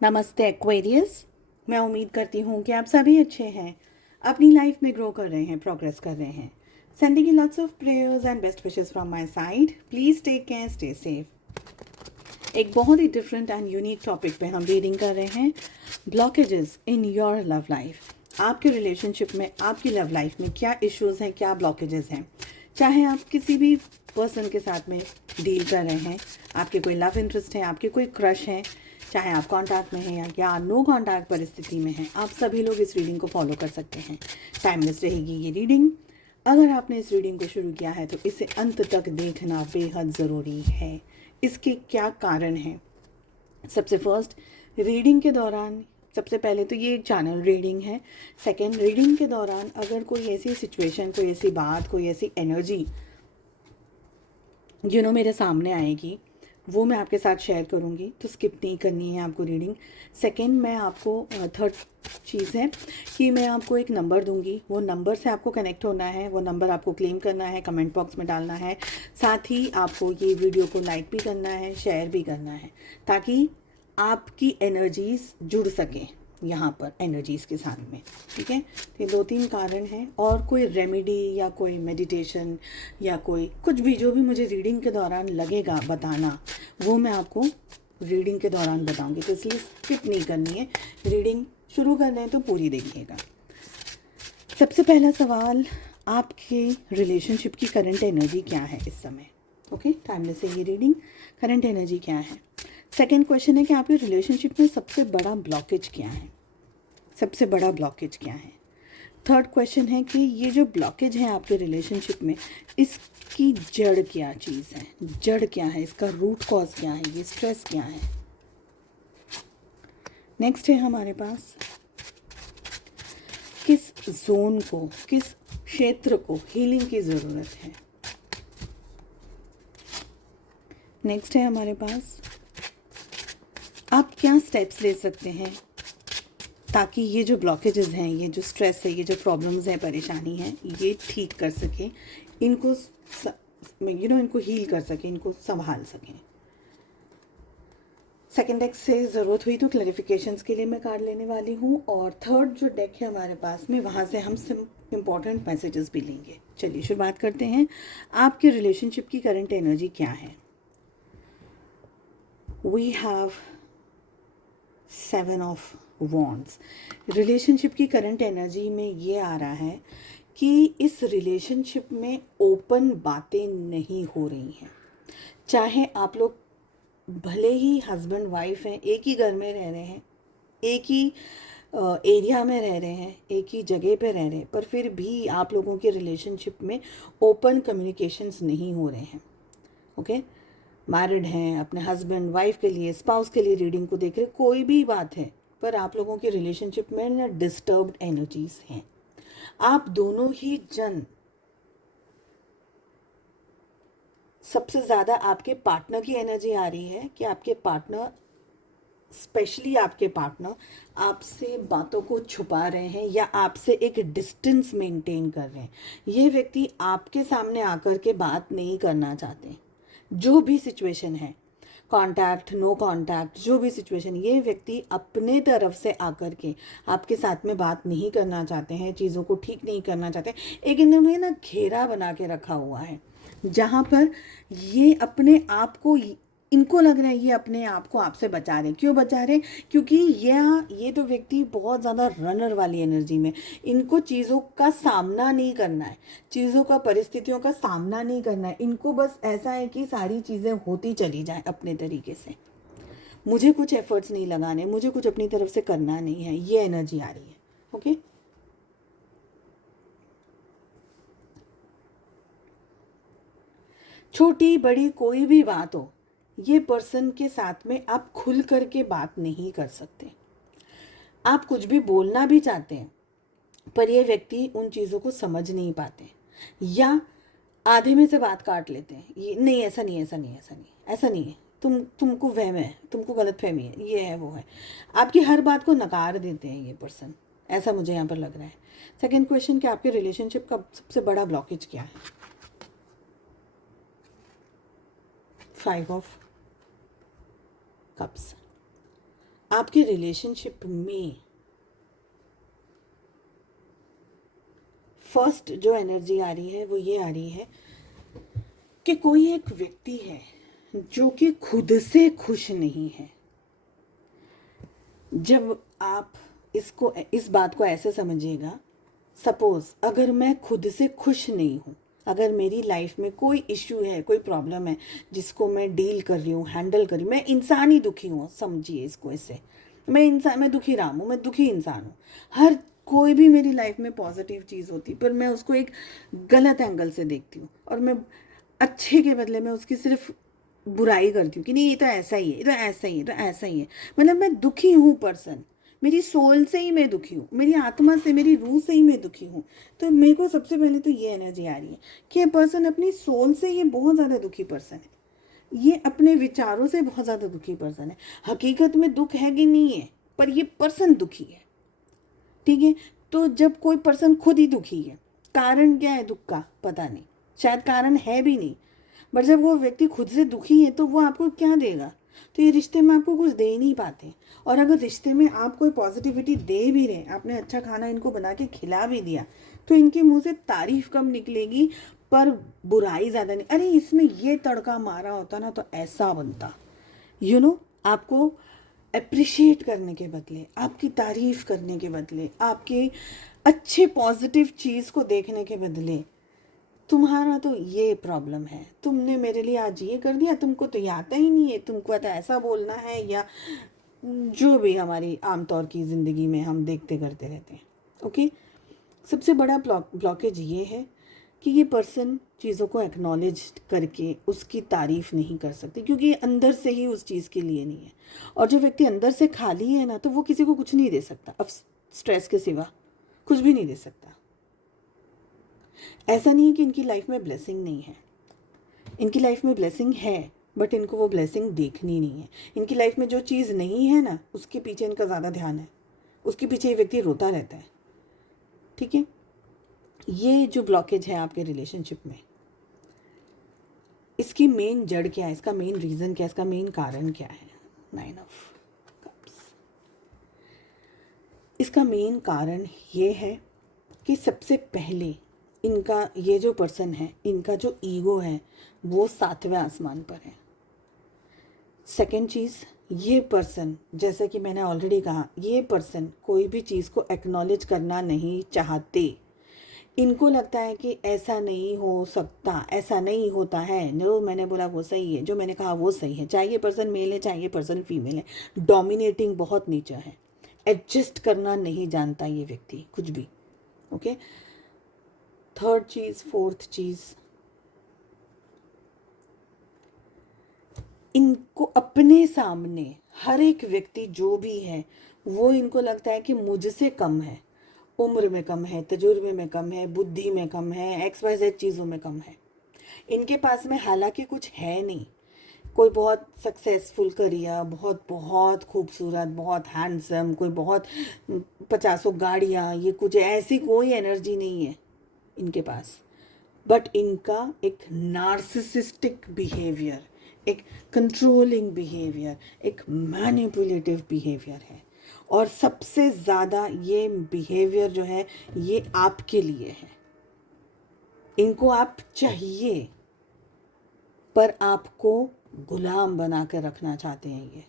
नमस्ते एक्वेरियस। मैं उम्मीद करती हूँ कि आप सभी अच्छे हैं, अपनी लाइफ में ग्रो कर रहे हैं, प्रोग्रेस कर रहे हैं। Sending you lots of prayers and best wishes from my side. Please take care, stay safe. एक बहुत ही डिफरेंट एंड यूनिक टॉपिक पे हम रीडिंग कर रहे हैं, blockages in your love life. आपके रिलेशनशिप में, आपकी लव लाइफ में क्या इश्यूज़ हैं, क्या ब्लॉकेजेस हैं। चाहे आप किसी भी पर्सन के साथ में डील कर रहे हैं, आपके कोई लव इंटरेस्ट है, आपके कोई क्रश है, चाहे आप कांटेक्ट में हैं या नो कांटेक्ट परिस्थिति में हैं, आप सभी लोग इस रीडिंग को फॉलो कर सकते हैं। टाइमलेस रहेगी ये रीडिंग। अगर आपने इस रीडिंग को शुरू किया है तो इसे अंत तक देखना बेहद ज़रूरी है। इसके क्या कारण हैं? सबसे फर्स्ट, रीडिंग के दौरान सबसे पहले तो ये एक चैनल रीडिंग है। सेकेंड, रीडिंग के दौरान अगर कोई ऐसी सिचुएशन, कोई ऐसी बात, कोई ऐसी एनर्जी मेरे सामने आएगी, वो मैं आपके साथ शेयर करूँगी, तो स्किप नहीं करनी है आपको रीडिंग। सेकंड, मैं आपको थर्ड चीज़ है कि मैं आपको एक नंबर दूंगी, वो नंबर से आपको कनेक्ट होना है, वो नंबर आपको क्लेम करना है, कमेंट बॉक्स में डालना है। साथ ही आपको ये वीडियो को लाइक भी करना है, शेयर भी करना है, ताकि आपकी एनर्जीज़ जुड़ सकें यहाँ पर एनर्जीज़ के साथ में। ठीक है, तो ये 2-3 कारण हैं। और कोई रेमेडी या कोई मेडिटेशन या कोई कुछ भी जो भी मुझे रीडिंग के दौरान लगेगा बताना, वो मैं आपको रीडिंग के दौरान बताऊंगी, तो इसलिए स्किप नहीं करनी है। रीडिंग शुरू कर दें तो पूरी देखिएगा। सबसे पहला सवाल, आपके रिलेशनशिप की करंट एनर्जी क्या है इस समय? ओके, टाइमलेस है ये रीडिंग। करंट एनर्जी क्या है? सेकेंड क्वेश्चन है कि आपके रिलेशनशिप में सबसे बड़ा ब्लॉकेज क्या है? सबसे बड़ा ब्लॉकेज क्या है? थर्ड क्वेश्चन है कि ये जो ब्लॉकेज है आपके रिलेशनशिप में, इसकी जड़ क्या चीज़ है? जड़ क्या है? इसका रूट कॉज क्या है? ये स्ट्रेस क्या है? नेक्स्ट है हमारे पास, किस जोन को, किस क्षेत्र को हीलिंग की ज़रूरत है? नेक्स्ट है हमारे पास, आप क्या स्टेप्स ले सकते हैं ताकि ये जो ब्लॉकेजेस हैं, ये जो स्ट्रेस है, ये जो प्रॉब्लम्स हैं, परेशानी है, ये ठीक कर सकें, इनको इनको हील कर सकें, इनको संभाल सकें। सेकेंड डेक से ज़रूरत हुई तो क्लैरिफिकेशंस के लिए मैं कार्ड लेने वाली हूँ, और थर्ड जो डेक है हमारे पास में, वहाँ से हम इम्पॉर्टेंट मैसेजेस भी लेंगे। चलिए शुरुआत करते हैं। आपके रिलेशनशिप की करंट एनर्जी क्या है? We have 7 of wands. Relationship की करंट एनर्जी में ये आ रहा है कि इस रिलेशनशिप में ओपन बातें नहीं हो रही हैं। चाहे आप लोग भले ही हस्बैंड वाइफ हैं, एक ही घर में रह रहे हैं, एक ही एरिया में रह रहे हैं, एक ही जगह पे रह रहे हैं, पर फिर भी आप लोगों के रिलेशनशिप में ओपन कम्युनिकेशंस नहीं हो रहे हैं। ओके, मैरिड हैं, अपने हस्बैंड वाइफ के लिए, स्पाउस के लिए रीडिंग को देख रहे, कोई भी बात है, पर आप लोगों के रिलेशनशिप में ना डिस्टर्ब्ड एनर्जीज हैं। आप दोनों ही जन, सबसे ज़्यादा आपके पार्टनर की एनर्जी आ रही है कि आपके पार्टनर, स्पेशली आपके पार्टनर, आपसे बातों को छुपा रहे हैं या आपसे एक डिस्टेंस मेंटेन कर रहे हैं। ये व्यक्ति आपके सामने आकर के बात नहीं करना चाहते। जो भी सिचुएशन है, कांटेक्ट, नो कांटेक्ट, जो भी सिचुएशन, ये व्यक्ति अपने तरफ से आकर के आपके साथ में बात नहीं करना चाहते हैं, चीज़ों को ठीक नहीं करना चाहते। एक इन्होंने ना घेरा बना के रखा हुआ है, जहाँ पर ये अपने आप को, इनको लग रहा है ये अपने आप को आपसे बचा रहे। क्यों बचा रहे? क्योंकि ये तो व्यक्ति बहुत ज़्यादा रनर वाली एनर्जी में, इनको चीज़ों का सामना नहीं करना है, चीज़ों का, परिस्थितियों का सामना नहीं करना है। इनको बस ऐसा है कि सारी चीज़ें होती चली जाएं अपने तरीके से, मुझे कुछ एफर्ट्स नहीं लगाने, मुझे कुछ अपनी तरफ से करना नहीं है। ये एनर्जी आ रही है। ओके, छोटी बड़ी कोई भी बात हो, ये पर्सन के साथ में आप खुल करके बात नहीं कर सकते। आप कुछ भी बोलना भी चाहते हैं, पर ये व्यक्ति उन चीज़ों को समझ नहीं पाते, या आधे में से बात काट लेते हैं। ये नहीं, ऐसा नहीं, ऐसा नहीं, ऐसा नहीं, ऐसा नहीं है, तुमको वहम है, तुमको गलतफहमी है, ये है, वो है। आपकी हर बात को नकार देते हैं ये पर्सन, ऐसा मुझे यहाँ पर लग रहा है। सेकेंड क्वेश्चन, कि आपके रिलेशनशिप का सबसे बड़ा ब्लॉकेज क्या है? 5 ऑफ कप्स। आपके रिलेशनशिप में फर्स्ट जो एनर्जी आ रही है वो ये आ रही है कि कोई एक व्यक्ति है जो कि खुद से खुश नहीं है। जब आप इस बात को ऐसे समझिएगा, सपोज अगर मैं खुद से खुश नहीं हूँ, अगर मेरी लाइफ में कोई इश्यू है, कोई प्रॉब्लम है जिसको मैं डील कर रही हूँ, हैंडल कर रही हूँ, मैं इंसान ही दुखी हूँ, समझिए इसको इससे, मैं दुखी राम हूँ, मैं दुखी इंसान हूँ। हर कोई भी मेरी लाइफ में पॉजिटिव चीज़ होती पर मैं उसको एक गलत एंगल से देखती हूँ और मैं अच्छे के बदले में उसकी सिर्फ बुराई करती हूँ कि नहीं ये तो ऐसा ही है, ये तो ऐसा ही है, तो ऐसा ही है। मतलब मैं दुखी हूँ पर्सन, मेरी सोल से ही मैं दुखी हूँ, मेरी आत्मा से, मेरी रूह से ही मैं दुखी हूँ। तो मेरे को सबसे पहले तो ये एनर्जी आ रही है कि ये पर्सन अपनी सोल से ये बहुत ज़्यादा दुखी पर्सन है, ये अपने विचारों से बहुत ज़्यादा दुखी पर्सन है। हकीकत में दुख है कि नहीं है, पर ये पर्सन दुखी है। ठीक है, तो जब कोई पर्सन खुद ही दुखी है, कारण क्या है दुख का पता नहीं, शायद कारण है भी नहीं, बट जब वो व्यक्ति खुद से दुखी है तो वो आपको क्या देगा? तो ये रिश्ते में आपको कुछ दे नहीं पाते। और अगर रिश्ते में आप कोई पॉजिटिविटी दे भी रहे, आपने अच्छा खाना इनको बना के खिला भी दिया, तो इनके मुंह से तारीफ कम निकलेगी पर बुराई ज़्यादा नहीं। अरे इसमें ये तड़का मारा होता ना तो ऐसा बनता, आपको अप्रिशिएट करने के बदले, आपकी तारीफ करने के बदले, आपके अच्छे पॉजिटिव चीज़ को देखने के बदले, तुम्हारा तो ये प्रॉब्लम है, तुमने मेरे लिए आज ये कर दिया, तुमको तो ये आता ही नहीं है, तुमको तो ऐसा बोलना है, या जो भी हमारी आमतौर की ज़िंदगी में हम देखते करते रहते हैं। ओके, सबसे बड़ा ब्लॉकेज ये है कि ये पर्सन चीज़ों को एक्नॉलेज करके उसकी तारीफ़ नहीं कर सकते, क्योंकि ये अंदर से ही उस चीज़ के लिए नहीं है। और जो व्यक्ति अंदर से खाली है ना, तो वो किसी को कुछ नहीं दे सकता, अब स्ट्रेस के सिवा कुछ भी नहीं दे सकता। ऐसा नहीं है कि इनकी लाइफ में ब्लेसिंग नहीं है, इनकी लाइफ में ब्लेसिंग है, बट इनको वो ब्लेसिंग देखनी नहीं है। इनकी लाइफ में जो चीज़ नहीं है ना, उसके पीछे इनका ज़्यादा ध्यान है, उसके पीछे ये व्यक्ति रोता रहता है। ठीक है, ये जो ब्लॉकेज है आपके रिलेशनशिप में, इसकी मेन जड़ क्या है, इसका मेन रीज़न क्या है, इसका मेन कारण क्या है? 9 ऑफ कप्स। इसका मेन कारण ये है कि सबसे पहले इनका ये जो पर्सन है, इनका जो ईगो है वो 7वें आसमान पर है। सेकंड चीज़, ये पर्सन, जैसे कि मैंने ऑलरेडी कहा, ये पर्सन कोई भी चीज़ को एक्नॉलेज करना नहीं चाहते। इनको लगता है कि ऐसा नहीं हो सकता, ऐसा नहीं होता है, जो मैंने बोला वो सही है, जो मैंने कहा वो सही है, चाहे ये पर्सन मेल है चाहे ये पर्सन फीमेल है। डोमिनेटिंग बहुत नेचर है, एडजस्ट करना नहीं जानता ये व्यक्ति कुछ भी। ओके, थर्ड चीज़, फोर्थ चीज़, इनको अपने सामने हर एक व्यक्ति जो भी है वो इनको लगता है कि मुझसे कम है, उम्र में कम है, तजुर्बे में कम है, बुद्धि में कम है, XYZ चीज़ों में कम है। इनके पास में हालांकि कुछ है नहीं, कोई बहुत सक्सेसफुल करियर, बहुत बहुत खूबसूरत, बहुत हैंडसम, कोई बहुत 50 गाड़ियाँ, ये कुछ ऐसी कोई एनर्जी नहीं है इनके पास। बट इनका एक नार्सिसिस्टिक बिहेवियर, एक कंट्रोलिंग बिहेवियर, एक मैनिपुलेटिव बिहेवियर है। और सबसे ज़्यादा ये बिहेवियर जो है ये आपके लिए है। इनको आप चाहिए पर आपको गुलाम बना कर रखना चाहते हैं, ये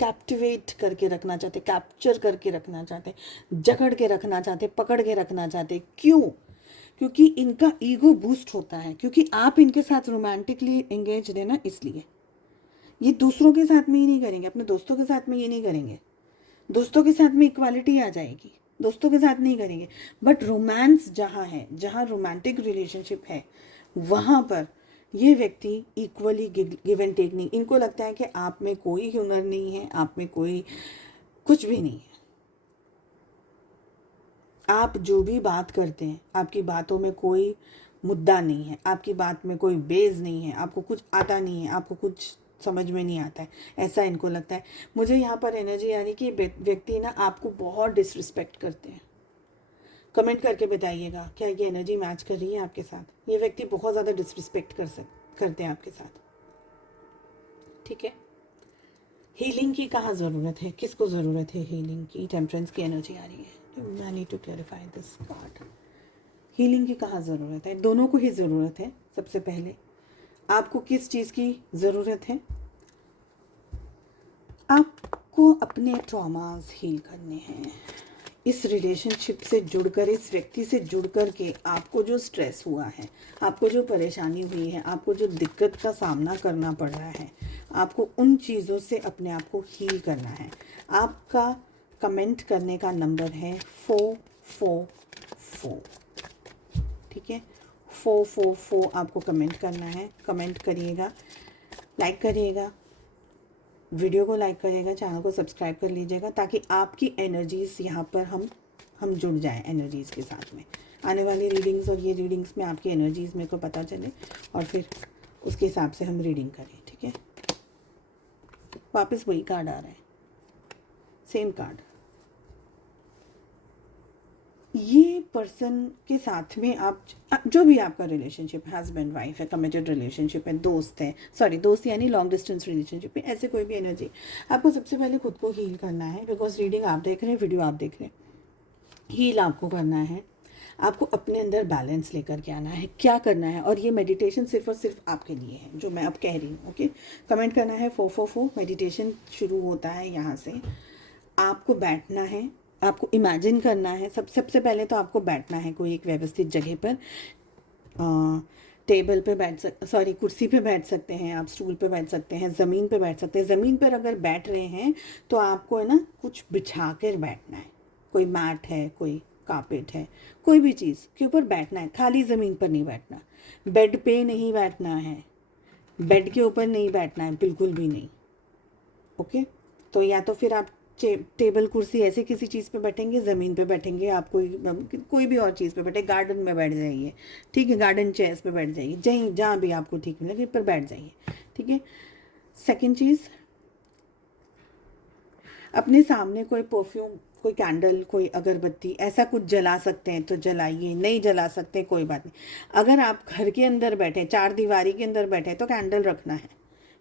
कैप्टिवेट करके रखना चाहते, कैप्चर करके रखना चाहते, जकड़ के रखना चाहते, पकड़ के रखना चाहते। क्यों? क्योंकि इनका ईगो बूस्ट होता है, क्योंकि आप इनके साथ रोमांटिकली एंगेज है ना, इसलिए ये दूसरों के साथ में ही नहीं करेंगे, अपने दोस्तों के साथ में ये नहीं करेंगे, दोस्तों के साथ में इक्वालिटी आ जाएगी, दोस्तों के साथ नहीं करेंगे। बट रोमांस जहाँ है, जहाँ रोमांटिक रिलेशनशिप है, वहाँ पर ये व्यक्ति इक्वली गिव एंड टेक नहीं, इनको लगता है कि आप में कोई हुनर नहीं है, आप में कोई कुछ भी नहीं है, आप जो भी बात करते हैं आपकी बातों में कोई मुद्दा नहीं है, आपकी बात में कोई बेस नहीं है, आपको कुछ आता नहीं है, आपको कुछ समझ में नहीं आता है, ऐसा इनको लगता है। मुझे यहाँ पर एनर्जी यानी कि व्यक्ति ना आपको बहुत डिसरिस्पेक्ट करते हैं। कमेंट करके बताइएगा क्या ये एनर्जी मैच कर रही है आपके साथ। ये व्यक्ति बहुत ज़्यादा डिसरिस्पेक्ट करते हैं आपके साथ। ठीक है, हीलिंग की कहाँ ज़रूरत है, किसको ज़रूरत है हीलिंग की? टेम्परेंस की एनर्जी आ रही है। I need to clarify this card. Healing की कहाँ ज़रूरत है? दोनों को ही ज़रूरत है। सबसे पहले आपको किस चीज़ की ज़रूरत है? आपको अपने ट्रॉमास हील करने हैं। इस रिलेशनशिप से जुड़कर, इस व्यक्ति से जुड़कर के आपको जो स्ट्रेस हुआ है, आपको जो परेशानी हुई है, आपको जो दिक्कत का सामना करना पड़ रहा है, आपको उन चीज़ों से अपने आप को हील करना है। आपका कमेंट करने का नंबर है 444। ठीक है, 444 आपको कमेंट करना है। कमेंट करिएगा, लाइक करिएगा, वीडियो को लाइक करिएगा, चैनल को सब्सक्राइब कर लीजिएगा, ताकि आपकी एनर्जीज़ यहाँ पर हम जुड़ जाएं एनर्जीज़ के साथ में। आने वाली रीडिंग्स और ये रीडिंग्स में आपकी एनर्जीज़ मेरे को पता चले और फिर उसके हिसाब से हम रीडिंग करें। ठीक है, वापस वही कार्ड आ रहा है, सेम कार्ड। ये पर्सन के साथ में आप जो भी आपका रिलेशनशिप, हस्बैंड वाइफ है, कमिटेड रिलेशनशिप है, दोस्त है, सॉरी दोस्त यानी लॉन्ग डिस्टेंस रिलेशनशिप है, ऐसे कोई भी एनर्जी, आपको सबसे पहले खुद को हील करना है। बिकॉज रीडिंग आप देख रहे हैं, वीडियो आप देख रहे हैं, हील आपको करना है। आपको अपने अंदर बैलेंस लेकर के आना है। क्या करना है? और ये मेडिटेशन सिर्फ और सिर्फ आपके लिए है, जो मैं अब कह रही हूँ। ओके, कमेंट करना है 444। मेडिटेशन शुरू होता है यहाँ से। आपको बैठना है, आपको इमेजिन करना है। सबसे पहले तो आपको बैठना है कोई एक व्यवस्थित जगह पर। टेबल पे सॉरी कुर्सी पे बैठ सकते हैं आप, स्टूल पे बैठ सकते हैं, ज़मीन पे बैठ सकते हैं। ज़मीन पर अगर बैठ रहे हैं तो आपको है ना कुछ बिछा कर बैठना है। कोई मैट है, कोई कारपेट है, कोई भी चीज़ के ऊपर बैठना है। खाली ज़मीन पर नहीं बैठना, बेड पे नहीं बैठना है, बेड के ऊपर नहीं बैठना है, बिल्कुल भी नहीं। ओके, तो या तो फिर आप टेबल कुर्सी ऐसे किसी चीज़ पे बैठेंगे, ज़मीन पे बैठेंगे, आप कोई भी और चीज़ पे बैठे, गार्डन में बैठ जाइए। ठीक है, गार्डन चेयर्स पे बैठ जाइए, जहाँ भी आपको ठीक लगे पर बैठ जाइए। ठीक है, सेकंड चीज़, अपने सामने कोई परफ्यूम, कोई कैंडल, कोई अगरबत्ती ऐसा कुछ जला सकते हैं तो जलाइए, नहीं जला सकते कोई बात नहीं। अगर आप घर के अंदर बैठे, चार दीवारी के अंदर बैठे, तो कैंडल रखना है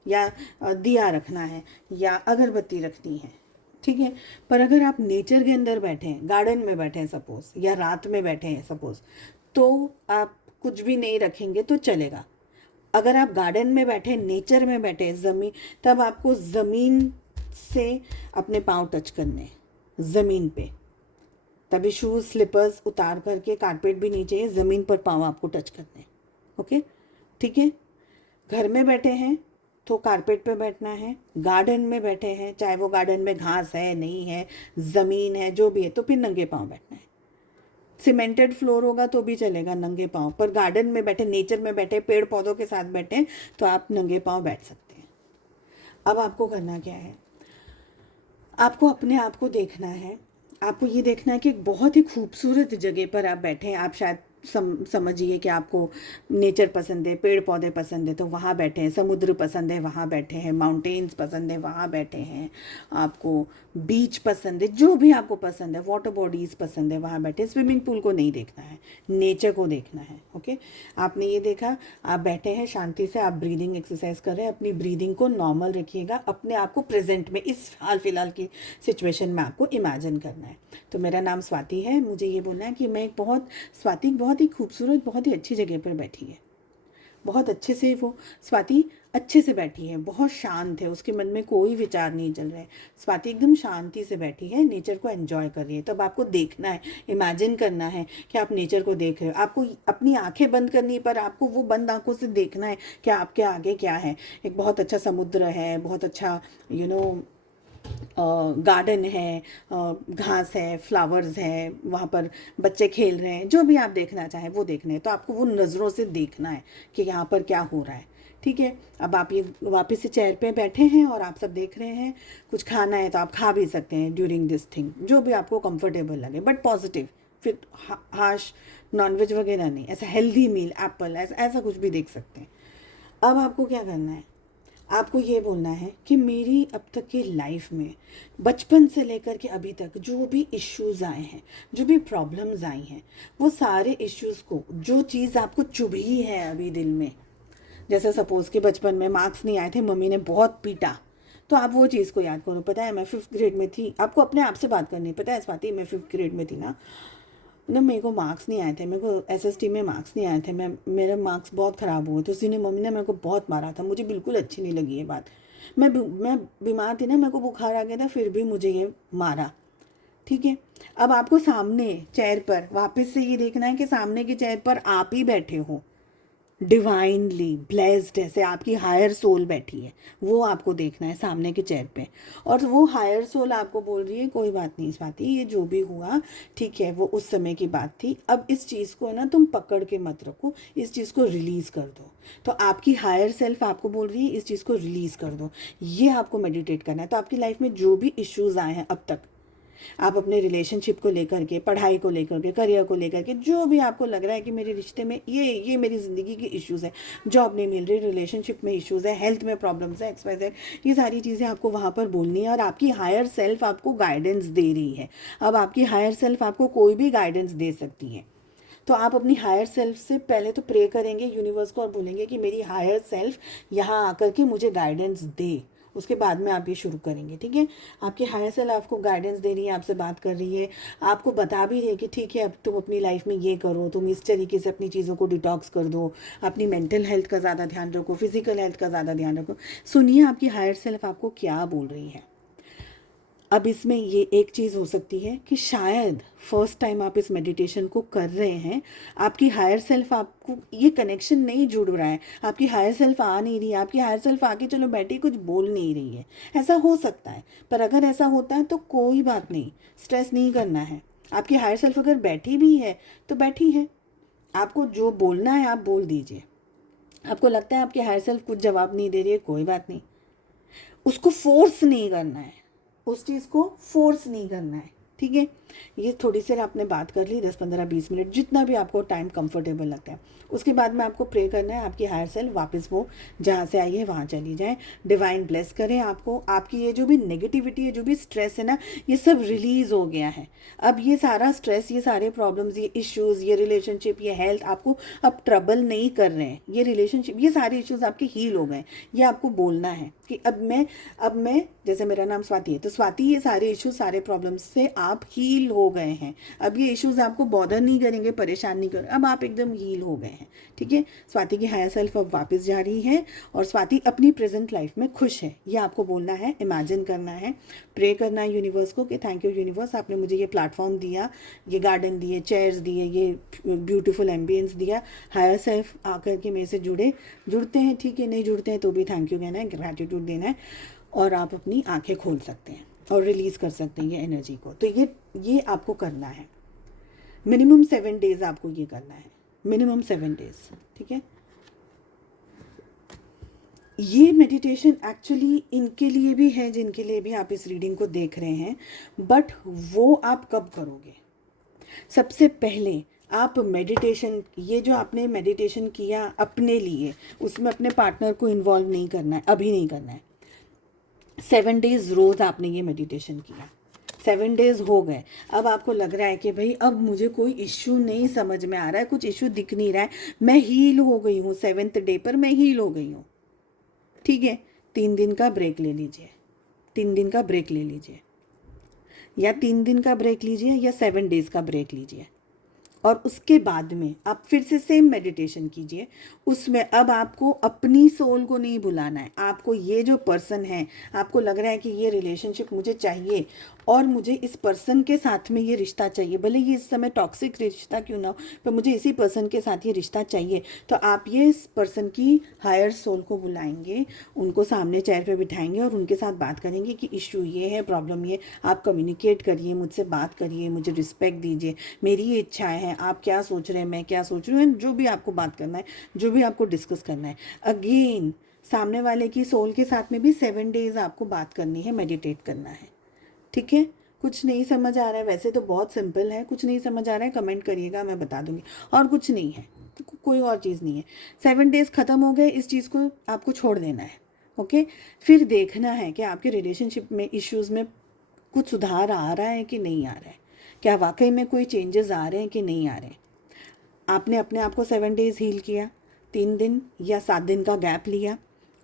या दिया रखना है या अगरबत्ती रखनी है। ठीक है, पर अगर आप नेचर के अंदर बैठे हैं, गार्डन में बैठे हैं सपोज, या रात में बैठे हैं सपोज, तो आप कुछ भी नहीं रखेंगे तो चलेगा। अगर आप गार्डन में बैठे, नेचर में बैठे, ज़मीन, तब आपको ज़मीन से अपने पाँव टच करने हैं, ज़मीन पे। तभी शूज़ स्लीपर्स उतार करके, कारपेट भी नहीं चाहिए, ज़मीन पर पाँव आपको टच करने हैं। ओके, ठीक है। घर में बैठे हैं तो कारपेट पे बैठना है। गार्डन में बैठे हैं, चाहे वो गार्डन में घास है, नहीं है, ज़मीन है, जो भी है, तो फिर नंगे पाँव बैठना है। सीमेंटेड फ्लोर होगा तो भी चलेगा नंगे पाँव, पर गार्डन में बैठे, नेचर में बैठे, पेड़ पौधों के साथ बैठे, तो आप नंगे पाँव बैठ सकते हैं। अब आपको करना क्या है? आपको अपने आप को देखना है। आपको ये देखना है कि एक बहुत ही खूबसूरत जगह पर आप बैठे हैं। आप शायद समझिए कि आपको नेचर पसंद है, पेड़ पौधे पसंद है, तो वहाँ बैठे हैं। समुद्र पसंद है, वहाँ बैठे हैं। माउंटेन्स पसंद है, वहाँ बैठे हैं। आपको बीच पसंद है, जो भी आपको पसंद है, वाटर बॉडीज़ पसंद है, वहाँ बैठे। स्विमिंग पूल को नहीं देखना है, नेचर को देखना है। ओके, आपने ये देखा, आप बैठे हैं शांति से, आप ब्रीदिंग एक्सरसाइज कर रहे हैं। अपनी ब्रीदिंग को नॉर्मल रखिएगा। अपने आप को प्रेजेंट में, इस हाल फिलहाल की सिचुएशन में आपको इमेजिन करना है। तो मेरा नाम स्वाति है। मुझे ये बोलना है कि मैं एक स्वाति बहुत ही खूबसूरत, बहुत ही अच्छी जगह पर बैठी है। बहुत अच्छे से वो स्वाति अच्छे से बैठी है, बहुत शांत है, उसके मन में कोई विचार नहीं चल रहा है। स्वाति एकदम शांति से बैठी है, नेचर को एंजॉय कर रही है। तब आपको देखना है, इमेजिन करना है कि आप नेचर को देख रहे हो। आपको अपनी आंखें बंद करनी, पर आपको वो बंद आंखों से देखना है कि आपके आगे क्या है। एक बहुत अच्छा समुद्र है, बहुत अच्छा गार्डन है, घास है, फ्लावर्स है, वहाँ पर बच्चे खेल रहे हैं, जो भी आप देखना चाहें वो देखना है। तो आपको वो नज़रों से देखना है कि यहाँ पर क्या हो रहा है। ठीक है, अब आप ये वापस से चेयर पे बैठे हैं और आप सब देख रहे हैं। कुछ खाना है तो आप खा भी सकते हैं ड्यूरिंग दिस थिंग, जो भी आपको कंफर्टेबल लगे, बट पॉजिटिव। फिर हाश नॉनवेज वगैरह नहीं, ऐसा हेल्दी मील, एप्पल, ऐसा कुछ भी देख सकते हैं। अब आपको क्या करना है? आपको ये बोलना है कि मेरी अब तक की लाइफ में, बचपन से लेकर के अभी तक जो भी इश्यूज़ आए हैं, जो भी प्रॉब्लम्स आई हैं, वो सारे इश्यूज़ को, जो चीज़ आपको चुभी है अभी दिल में, जैसे सपोज़ कि बचपन में मार्क्स नहीं आए थे, मम्मी ने बहुत पीटा, तो आप वो चीज़ को याद करो। पता है मैं 5th ग्रेड में थी, आपको अपने आप से बात करनी है। पता है स्वाति, मैं 5th ग्रेड में थी ना, मेरे को मार्क्स नहीं आए थे, मेरे को एसएसटी में मार्क्स नहीं आए थे, मेरे मार्क्स बहुत ख़राब हुए थे। उसी ने मम्मी ने मेरे को बहुत मारा था, मुझे बिल्कुल अच्छी नहीं लगी ये बात। मैं बीमार थी ना, मेरे को बुखार आ गया था, फिर भी मुझे ये मारा। ठीक है, अब आपको सामने चेयर पर वापस से ये देखना है कि सामने की चेयर पर आप ही बैठे हो, डिवाइनली ब्लेस्ड, ऐसे आपकी हायर सोल बैठी है, वो आपको देखना है सामने के चेयर पे। और वो हायर सोल आपको बोल रही है कोई बात नहीं स्वाति, ये जो भी हुआ ठीक है, वो उस समय की बात थी, अब इस चीज़ को ना तुम पकड़ के मत रखो, इस चीज़ को रिलीज़ कर दो। तो आपकी हायर सेल्फ आपको बोल रही है इस चीज़ को रिलीज़ कर दो, ये आपको मेडिटेट करना है। तो आपकी लाइफ में जो भी इश्यूज़ आए हैं अब तक, आप अपने रिलेशनशिप को लेकर के, पढ़ाई को लेकर के, करियर को लेकर के, जो भी आपको लग रहा है कि मेरे रिश्ते में ये मेरी ज़िंदगी की इश्यूज़ है, जॉब नहीं मिल रही, रिलेशनशिप में इश्यूज़ है, हेल्थ में प्रॉब्लम्स है, XYZ, ये सारी चीज़ें आपको वहाँ पर बोलनी है। और आपकी हायर सेल्फ आपको गाइडेंस दे रही है। अब आपकी हायर सेल्फ आपको कोई भी गाइडेंस दे सकती है। तो आप अपनी हायर सेल्फ से पहले तो प्रे करेंगे यूनिवर्स को और बोलेंगे कि मेरी हायर सेल्फ यहाँ आकर के मुझे गाइडेंस दे। उसके बाद में आप ये शुरू करेंगे। ठीक है, आपकी हायर सेल्फ आपको गाइडेंस दे रही है, आपसे बात कर रही है, आपको बता भी रही है कि ठीक है अब तुम अपनी लाइफ में ये करो, तुम इस तरीके से अपनी चीज़ों को डिटॉक्स कर दो, अपनी मेंटल हेल्थ का ज़्यादा ध्यान रखो, फिजिकल हेल्थ का ज़्यादा ध्यान रखो। सुनिए आपकी हायर सेल्फ आपको क्या बोल रही है। अब इसमें ये एक चीज़ हो सकती है कि शायद फर्स्ट टाइम आप इस मेडिटेशन को कर रहे हैं, आपकी हायर सेल्फ आपको ये कनेक्शन नहीं जुड़ रहा है, आपकी हायर सेल्फ आ नहीं रही है, आपकी हायर सेल्फ आके चलो बैठी कुछ बोल नहीं रही है, ऐसा हो सकता है। पर अगर ऐसा होता है तो कोई बात नहीं, स्ट्रेस नहीं करना है। आपकी हायर सेल्फ अगर बैठी भी है तो बैठी है, आपको जो बोलना है आप बोल दीजिए। आपको लगता है आपकी हायर सेल्फ कुछ जवाब नहीं दे रही है, कोई बात नहीं, उसको फोर्स नहीं करना है, उस चीज़ को फोर्स नहीं करना है। ठीक है, ये थोड़ी सी आपने बात कर ली 10-15-20 मिनट, जितना भी आपको टाइम कंफर्टेबल लगता है। उसके बाद में आपको प्रे करना है आपकी हायर सेल्फ वापस वो जहाँ से आई है वहाँ चली जाए, डिवाइन ब्लेस करें आपको। आपकी ये जो भी नेगेटिविटी है, जो भी स्ट्रेस है ना, ये सब रिलीज़ हो गया है। अब ये सारा स्ट्रेस, ये सारे प्रॉब्लम्स, ये इश्यूज़, ये रिलेशनशिप, ये हेल्थ आपको अब ट्रबल नहीं कर रहे हैं। ये रिलेशनशिप, ये सारे इश्यूज़ आपके हील हो गए। ये आपको बोलना है कि अब मैं जैसे मेरा नाम स्वाति है तो स्वाति, ये सारे इश्यूज, सारे प्रॉब्लम्स से आप हील हो गए हैं। अब ये इश्यूज आपको बॉदर नहीं करेंगे, परेशान नहीं करेंगे, अब आप एकदम हील हो गए हैं। ठीक है, स्वाति की हायर सेल्फ अब वापस जा रही है और स्वाति अपनी प्रेजेंट लाइफ में खुश है। ये आपको बोलना है, इमेजिन करना है, प्रे करना है यूनिवर्स को कि थैंक यू यूनिवर्स, आपने मुझे ये प्लेटफॉर्म दिया, ये गार्डन दिए, चेयर्स दिए, ये ब्यूटीफुल एम्बियंस दिया। हायर सेल्फ आकर के मेरे से जुड़ते हैं, ठीक है, नहीं जुड़ते हैं तो भी थैंक यू कहना है, ग्रैटिट्यूड देना है। और आप अपनी आंखें खोल सकते हैं और रिलीज़ कर सकते हैं ये एनर्जी को। तो ये आपको करना है, मिनिमम 7 डेज आपको ये करना है, मिनिमम 7 डेज। ठीक है, ये मेडिटेशन एक्चुअली इनके लिए भी है जिनके लिए भी आप इस रीडिंग को देख रहे हैं, बट वो आप कब करोगे? सबसे पहले आप मेडिटेशन, ये जो आपने मेडिटेशन किया अपने लिए, उसमें अपने पार्टनर को इन्वॉल्व नहीं करना है, अभी नहीं करना है। 7 डेज रोज़ आपने ये मेडिटेशन किया, 7 डेज हो गए, अब आपको लग रहा है कि भाई अब मुझे कोई इश्यू नहीं समझ में आ रहा है, कुछ इश्यू दिख नहीं रहा है, मैं हील हो गई हूँ, 7th डे पर मैं हील हो गई हूँ। ठीक है, 3 दिन का ब्रेक ले लीजिए, 3 दिन का ब्रेक ले लीजिए, या 3 दिन का ब्रेक लीजिए या 7 डेज का ब्रेक लीजिए। और उसके बाद में आप फिर से सेम मेडिटेशन कीजिए। उसमें अब आपको अपनी सोल को नहीं भुलाना है, आपको ये जो पर्सन है, आपको लग रहा है कि ये रिलेशनशिप मुझे चाहिए और मुझे इस पर्सन के साथ में ये रिश्ता चाहिए, भले ये इस समय टॉक्सिक रिश्ता क्यों ना हो, पर मुझे इसी पर्सन के साथ ये रिश्ता चाहिए। तो आप ये इस पर्सन की हायर सोल को बुलाएंगे, उनको सामने चेयर पे बिठाएंगे और उनके साथ बात करेंगे कि इश्यू ये है, प्रॉब्लम ये, आप कम्युनिकेट करिए, मुझसे बात करिए, मुझे रिस्पेक्ट दीजिए, मेरी ये इच्छाएं हैं, आप क्या सोच रहे हैं, मैं क्या सोच रही हूँ, जो भी आपको बात करना है, जो भी आपको डिस्कस करना है। अगेन सामने वाले की सोल के साथ में भी 7 डेज आपको बात करनी है, मेडिटेट करना है। ठीक है, कुछ नहीं समझ आ रहा है, वैसे तो बहुत सिंपल है, कुछ नहीं समझ आ रहा है कमेंट करिएगा, मैं बता दूंगी। और कुछ नहीं है, कोई और चीज़ नहीं है। 7 डेज ख़त्म हो गए, इस चीज़ को आपको छोड़ देना है। ओके, फिर देखना है कि आपके रिलेशनशिप में इश्यूज़ में कुछ सुधार आ रहा है कि नहीं आ रहा है, क्या वाकई में कोई चेंजेस आ रहे हैं कि नहीं आ रहे हैं। आपने अपने आप को 7 डेज हील किया, 3 दिन या 7 दिन का गैप लिया,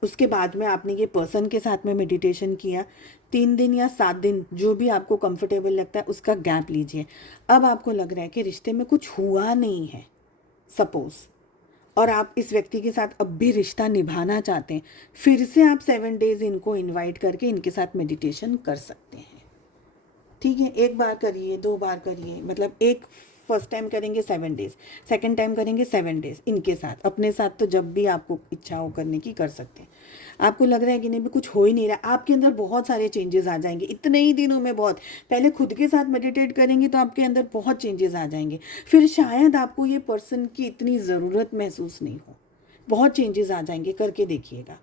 उसके बाद में आपने ये पर्सन के साथ में मेडिटेशन किया, 3 दिन या 7 दिन जो भी आपको कंफर्टेबल लगता है उसका गैप लीजिए। अब आपको लग रहा है कि रिश्ते में कुछ हुआ नहीं है सपोज, और आप इस व्यक्ति के साथ अब भी रिश्ता निभाना चाहते हैं, फिर से आप 7 डेज इनको इनवाइट करके इनके साथ मेडिटेशन कर सकते हैं। ठीक है, एक बार करिए, 2 बार करिए, मतलब एक फर्स्ट टाइम करेंगे 7 डेज, सेकंड टाइम करेंगे 7 डेज इनके साथ, अपने साथ तो जब भी आपको इच्छा हो करने की कर सकते हैं। आपको लग रहा है कि नहीं भी कुछ हो ही नहीं रहा, आपके अंदर बहुत सारे चेंजेस आ जाएंगे इतने ही दिनों में। बहुत पहले खुद के साथ मेडिटेट करेंगे तो आपके अंदर बहुत चेंजेस आ जाएंगे, फिर शायद आपको ये पर्सन की इतनी ज़रूरत महसूस नहीं हो, बहुत चेंजेस आ जाएंगे, करके देखिएगा।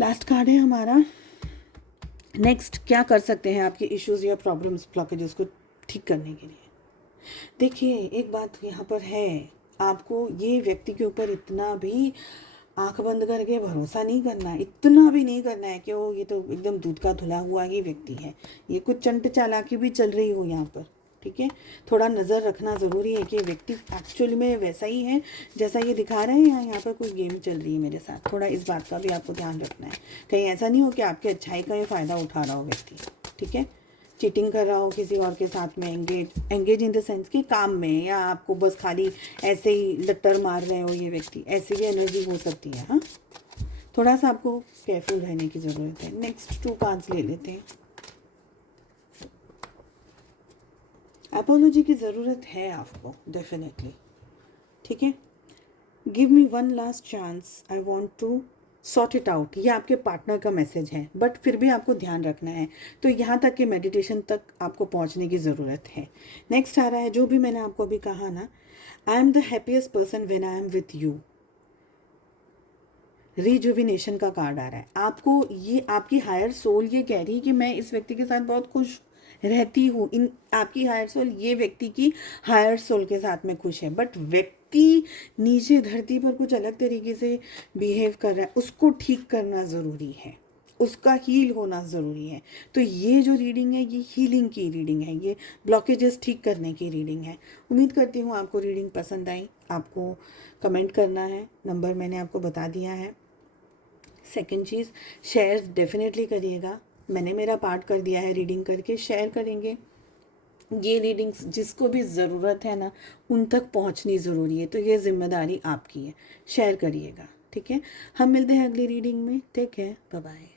लास्ट कार्ड है हमारा। नेक्स्ट क्या कर सकते हैं आपके इश्यूज़ या प्रॉब्लम्स, ब्लॉकेजेस को ठीक करने के लिए। देखिए एक बात यहाँ पर है, आपको ये व्यक्ति के ऊपर इतना भी आंख बंद करके भरोसा नहीं करना है, इतना भी नहीं करना है कि वो ये तो एकदम दूध का धुला हुआ ही व्यक्ति है, ये कुछ चंट चालाकी भी चल रही हो यहाँ पर। ठीक है, थोड़ा नज़र रखना ज़रूरी है कि व्यक्ति एक्चुअली में वैसा ही है जैसा ये दिखा रहे हैं, या यहाँ पर कोई गेम चल रही है मेरे साथ, थोड़ा इस बात का भी आपको ध्यान रखना है। कहीं ऐसा नहीं हो कि आपकी अच्छाई का ये फ़ायदा उठा रहा हो व्यक्ति। ठीक है, चीटिंग कर रहा हो किसी और के साथ में, एंगेज इन द सेंस कि काम में, या आपको बस खाली ऐसे ही लट्टर मार रहे हो ये व्यक्ति, ऐसी भी एनर्जी हो सकती है। हाँ, थोड़ा सा आपको केयरफुल रहने की ज़रूरत है। नेक्स्ट 2 कार्ड्स ले लेते हैं। अपोलॉजी की ज़रूरत है आपको डेफिनेटली। ठीक है, give me one last chance, I want to sort it out, ये आपके पार्टनर का मैसेज है, बट फिर भी आपको ध्यान रखना है। तो यहाँ तक कि मेडिटेशन तक आपको पहुँचने की ज़रूरत है। नेक्स्ट आ रहा है जो भी मैंने आपको अभी कहा ना, I am the happiest person when I am with you. Rejuvenation का कार्ड आ रहा है आपको, ये आपकी हायर सोल ये कह रही है कि मैं इस व्यक्ति के साथ बहुत खुश रहती हूँ। इन आपकी हायर सोल ये व्यक्ति की हायर सोल के साथ में खुश है, बट व्यक्ति नीचे धरती पर कुछ अलग तरीके से बिहेव कर रहा है, उसको ठीक करना ज़रूरी है, उसका हील होना ज़रूरी है। तो ये जो रीडिंग है ये हीलिंग की रीडिंग है, ये ब्लॉकेजेस ठीक करने की रीडिंग है। उम्मीद करती हूँ आपको रीडिंग पसंद आई। आपको कमेंट करना है, नंबर मैंने आपको बता दिया है। सेकंड चीज़, शेयर डेफिनेटली करिएगा, मैंने मेरा पार्ट कर दिया है रीडिंग करके, शेयर करेंगे। ये रीडिंग्स जिसको भी ज़रूरत है ना उन तक पहुंचनी ज़रूरी है, तो ये जिम्मेदारी आपकी है, शेयर करिएगा। ठीक है, हम मिलते हैं अगली रीडिंग में। Take care, bye bye.